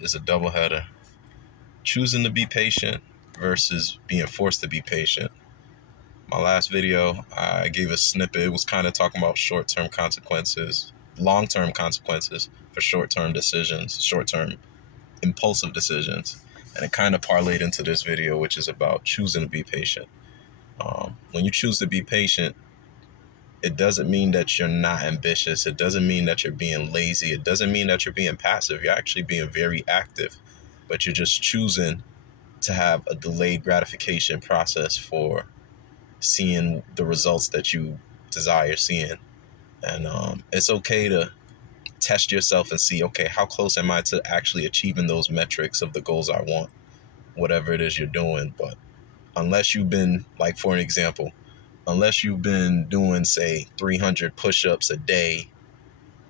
is a doubleheader. Choosing to be patient versus being forced to be patient. My last video, I gave a snippet. It was kind of talking about short-term consequences, long-term consequences for short-term decisions, short-term impulsive decisions. And it kind of parlayed into this video, which is about choosing to be patient. When you choose to be patient, it doesn't mean that you're not ambitious. It doesn't mean that you're being lazy. It doesn't mean that you're being passive. You're actually being very active, but you're just choosing to have a delayed gratification process for seeing the results that you desire seeing. And it's okay to test yourself and see, okay, how close am I to actually achieving those metrics of the goals I want, whatever it is you're doing. But unless you've been, like, for an example, unless you've been doing, say, 300 push-ups a day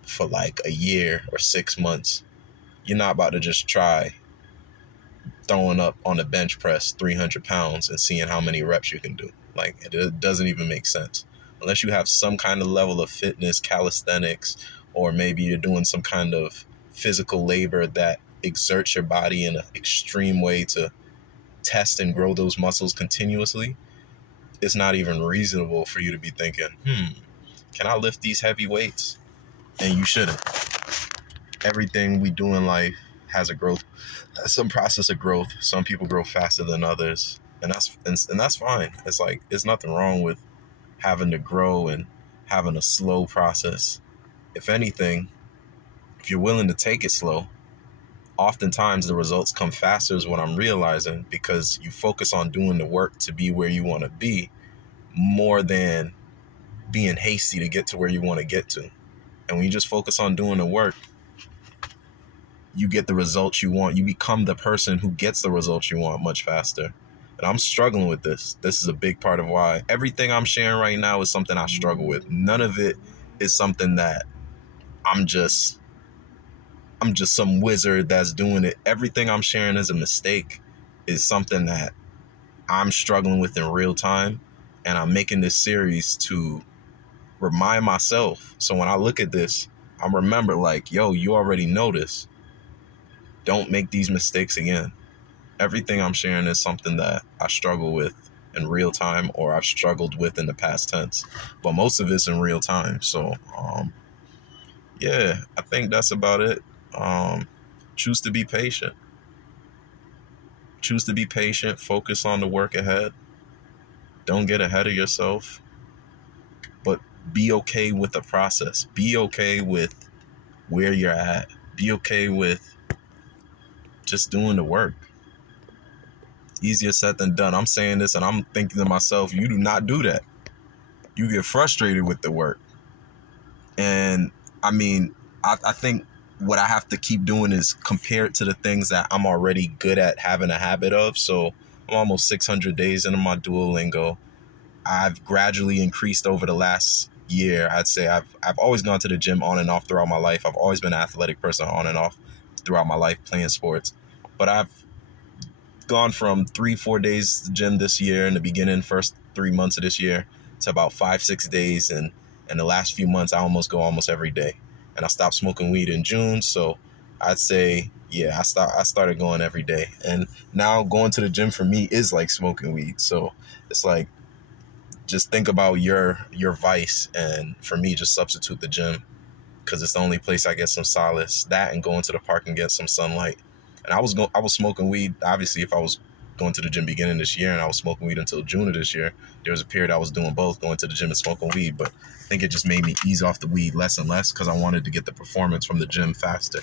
for like a year or 6 months, you're not about to just try throwing up on the bench press 300 pounds and seeing how many reps you can do. Like, it doesn't even make sense. Unless you have some kind of level of fitness, calisthenics, or maybe you're doing some kind of physical labor that exerts your body in an extreme way to test and grow those muscles continuously, it's not even reasonable for you to be thinking, can I lift these heavy weights? And you shouldn't. Everything we do in life has a growth, some process of growth. Some people grow faster than others, and that's fine. It's like, there's nothing wrong with having to grow and having a slow process. If anything, if you're willing to take it slow, oftentimes the results come faster is what I'm realizing, because you focus on doing the work to be where you want to be more than being hasty to get to where you want to get to. And when you just focus on doing the work, you get the results you want. You become the person who gets the results you want much faster. And I'm struggling with this. This is a big part of why everything I'm sharing right now is something I struggle with. None of it is something that I'm just some wizard that's doing it. Everything I'm sharing as a mistake is something that I'm struggling with in real time. And I'm making this series to remind myself. So when I look at this, I remember, like, yo, you already know this. Don't make these mistakes again. Everything I'm sharing is something that I struggle with in real time, or I've struggled with in the past tense. But most of it's in real time. So, yeah, I think that's about it. Choose to be patient. Choose to be patient. Focus on the work ahead. Don't get ahead of yourself. But be okay with the process. Be okay with where you're at. Be okay with just doing the work. Easier said than done. I'm saying this and I'm thinking to myself, you do not do that. You get frustrated with the work. And I mean, I think what I have to keep doing is compare it to the things that I'm already good at having a habit of. So I'm almost 600 days into my Duolingo. I've gradually increased over the last year. I'd say I've always gone to the gym on and off throughout my life. I've always been an athletic person on and off throughout my life playing sports. But I've gone from 3-4 days to the gym this year in the beginning, first 3 months of this year, to about 5-6 days. And in the last few months, I almost go almost every day. And I stopped smoking weed in June. So I'd say, yeah, I started going every day. And now going to the gym for me is like smoking weed. So it's like, just think about your vice, and for me, just substitute the gym, because it's the only place I get some solace. That and going to the park and get some sunlight. And I was smoking weed. Obviously, if I was going to the gym beginning this year and I was smoking weed until June of this year, there was a period I was doing both, going to the gym and smoking weed. But I think it just made me ease off the weed less and less, because I wanted to get the performance from the gym faster.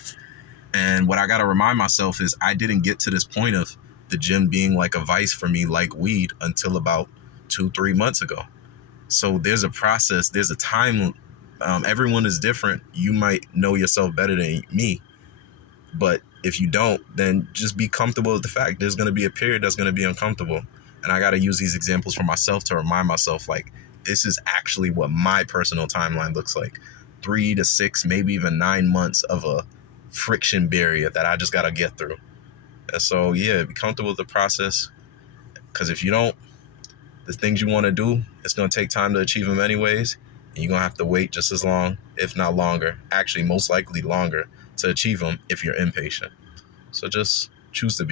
And what I got to remind myself is I didn't get to this point of the gym being like a vice for me, like weed, until about 2-3 months ago. So there's a process, there's a time. Everyone is different. You might know yourself better than me, but if you don't, then just be comfortable with the fact there's going to be a period that's going to be uncomfortable. And I got to use these examples for myself to remind myself, like, this is actually what my personal timeline looks like. 3 to 6, maybe even 9 months of a friction barrier that I just got to get through. And so, yeah, be comfortable with the process, because if you don't, the things you want to do, it's going to take time to achieve them anyways. And you're going to have to wait just as long, if not longer, actually most likely longer, to achieve them if you're impatient. So just choose to be.